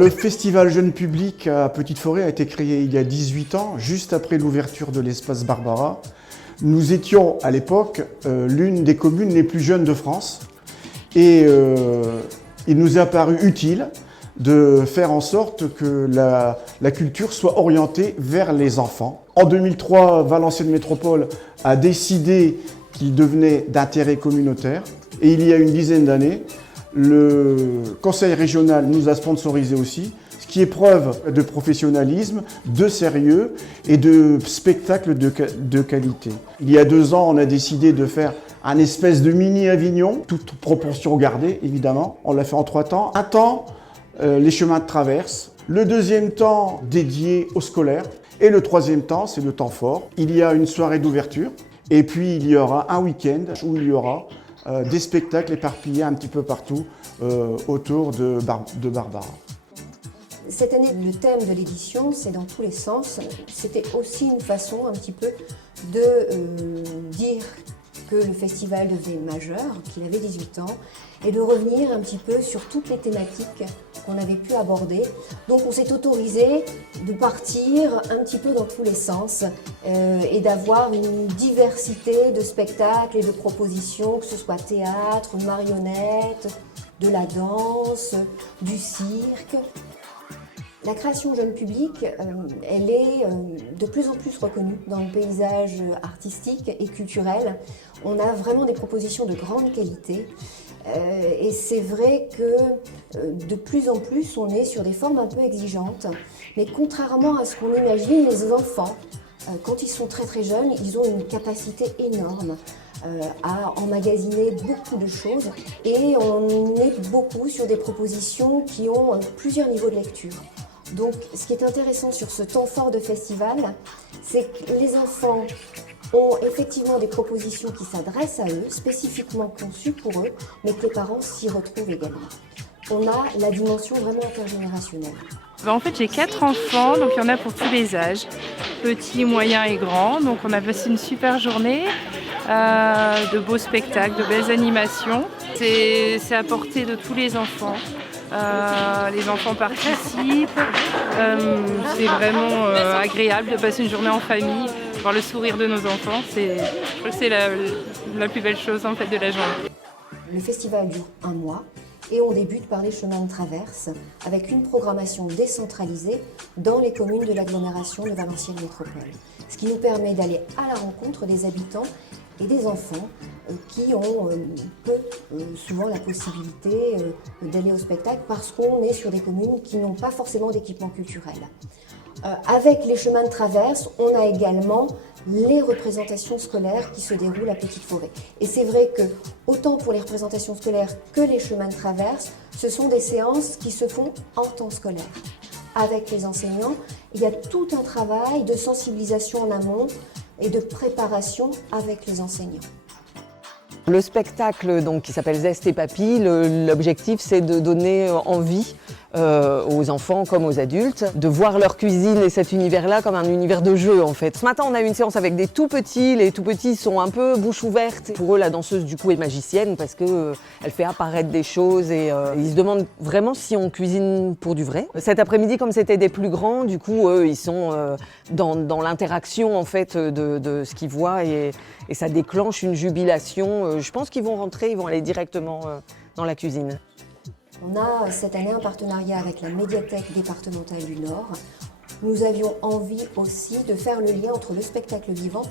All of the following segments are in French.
le Festival Jeune Public à Petite Forêt a été créé il y a 18 ans, juste après l'ouverture de l'espace Barbara. Nous étions à l'époque l'une des communes les plus jeunes de France et il nous est apparu utile de faire en sorte que la culture soit orientée vers les enfants. En 2003, Valenciennes Métropole a décidé qu'il devenait d'intérêt communautaire et il y a une dizaine d'années, le conseil régional nous a sponsorisé aussi, ce qui est preuve de professionnalisme, de sérieux et de spectacle de qualité. Il y a 2 ans, on a décidé de faire un espèce de mini-Avignon, toute proportion gardée évidemment. On l'a fait en 3 temps. Un temps, les chemins de traverse. Le deuxième temps dédié aux scolaires. Et le troisième temps, c'est le temps fort. Il y a une soirée d'ouverture. Et puis il y aura un week-end où il y aura des spectacles éparpillés un petit peu partout autour de Barbara. Cette année, le thème de l'édition, c'est dans tous les sens. C'était aussi une façon un petit peu de dire que le festival devenait majeur, qu'il avait 18 ans, et de revenir un petit peu sur toutes les thématiques qu'on avait pu aborder. Donc on s'est autorisé de partir un petit peu dans tous les sens et d'avoir une diversité de spectacles et de propositions, que ce soit théâtre, marionnettes, de la danse, du cirque. La création jeune public, elle est de plus en plus reconnue dans le paysage artistique et culturel. On a vraiment des propositions de grande qualité et c'est vrai que de plus en plus on est sur des formes un peu exigeantes. Mais contrairement à ce qu'on imagine, les enfants, quand ils sont très très jeunes, ils ont une capacité énorme à emmagasiner beaucoup de choses et on est beaucoup sur des propositions qui ont plusieurs niveaux de lecture. Donc, ce qui est intéressant sur ce temps fort de festival, c'est que les enfants ont effectivement des propositions qui s'adressent à eux, spécifiquement conçues pour eux, mais que les parents s'y retrouvent également. On a la dimension vraiment intergénérationnelle. En fait, j'ai 4 enfants, donc il y en a pour tous les âges, petits, moyens et grands. Donc on a passé une super journée, de beaux spectacles, de belles animations. C'est à portée de tous les enfants. Les enfants participent, c'est vraiment agréable de passer une journée en famille, voir le sourire de nos enfants, je crois que c'est la plus belle chose en fait de la journée. Le festival dure 1 mois et on débute par les chemins de traverse avec une programmation décentralisée dans les communes de l'agglomération de Valenciennes Métropole, ce qui nous permet d'aller à la rencontre des habitants et des enfants qui ont peu souvent la possibilité d'aller au spectacle parce qu'on est sur des communes qui n'ont pas forcément d'équipement culturel. Avec les chemins de traverse, on a également les représentations scolaires qui se déroulent à Petite Forêt. Et c'est vrai que, autant pour les représentations scolaires que les chemins de traverse, ce sont des séances qui se font en temps scolaire. Avec les enseignants, il y a tout un travail de sensibilisation en amont et de préparation avec les enseignants. Le spectacle donc, qui s'appelle Zest et Papy, l'objectif c'est de donner envie aux enfants comme aux adultes, de voir leur cuisine et cet univers-là comme un univers de jeu en fait. Ce matin on a eu une séance avec des tout petits, les tout petits sont un peu bouche ouverte. Pour eux la danseuse du coup est magicienne parce que elle fait apparaître des choses et ils se demandent vraiment si on cuisine pour du vrai. Cet après-midi comme c'était des plus grands, du coup eux ils sont dans l'interaction en fait de ce qu'ils voient et ça déclenche une jubilation. Je pense qu'ils vont rentrer, ils vont aller directement dans la cuisine. On a cette année un partenariat avec la médiathèque départementale du Nord. Nous avions envie aussi de faire le lien entre le spectacle vivant,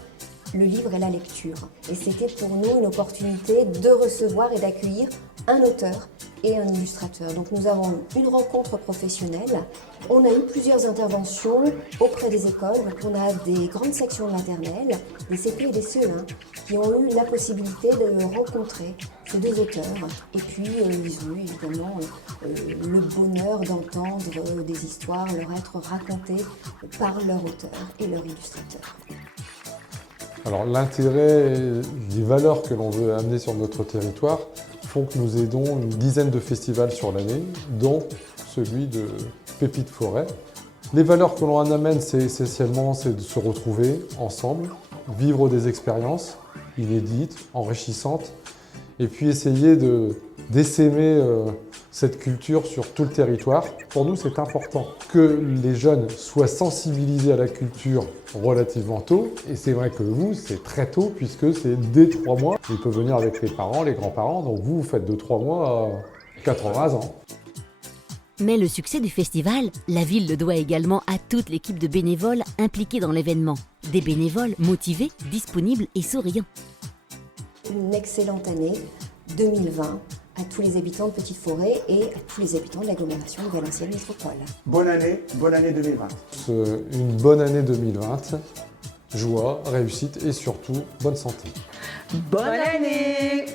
le livre et la lecture. Et c'était pour nous une opportunité de recevoir et d'accueillir un auteur et un illustrateur. Donc nous avons eu une rencontre professionnelle. On a eu plusieurs interventions auprès des écoles. Donc on a des grandes sections de maternelle, des CP et des CE1 qui ont eu la possibilité de rencontrer ces 2 auteurs. Et puis ils ont eu évidemment le bonheur d'entendre des histoires leur être racontées par leur auteur et leur illustrateur. Alors l'intérêt, les valeurs que l'on veut amener sur notre territoire font que nous aidons une dizaine de festivals sur l'année, dont celui de Petite Forêt. Les valeurs que l'on en amène, c'est essentiellement de se retrouver ensemble, vivre des expériences inédites, enrichissantes, et puis essayer d'essaimer cette culture sur tout le territoire. Pour nous, c'est important que les jeunes soient sensibilisés à la culture relativement tôt. Et c'est vrai que vous, c'est très tôt puisque c'est dès 3 mois. Ils peuvent venir avec les parents, les grands-parents. Donc vous faites de 3 mois à 80 ans. Mais le succès du festival, la ville le doit également à toute l'équipe de bénévoles impliqués dans l'événement. Des bénévoles motivés, disponibles et souriants. Une excellente année 2020 à tous les habitants de Petite Forêt et à tous les habitants de l'agglomération de Valenciennes Métropole. Bonne année 2020. Une bonne année 2020, joie, réussite et surtout bonne santé. Bonne année.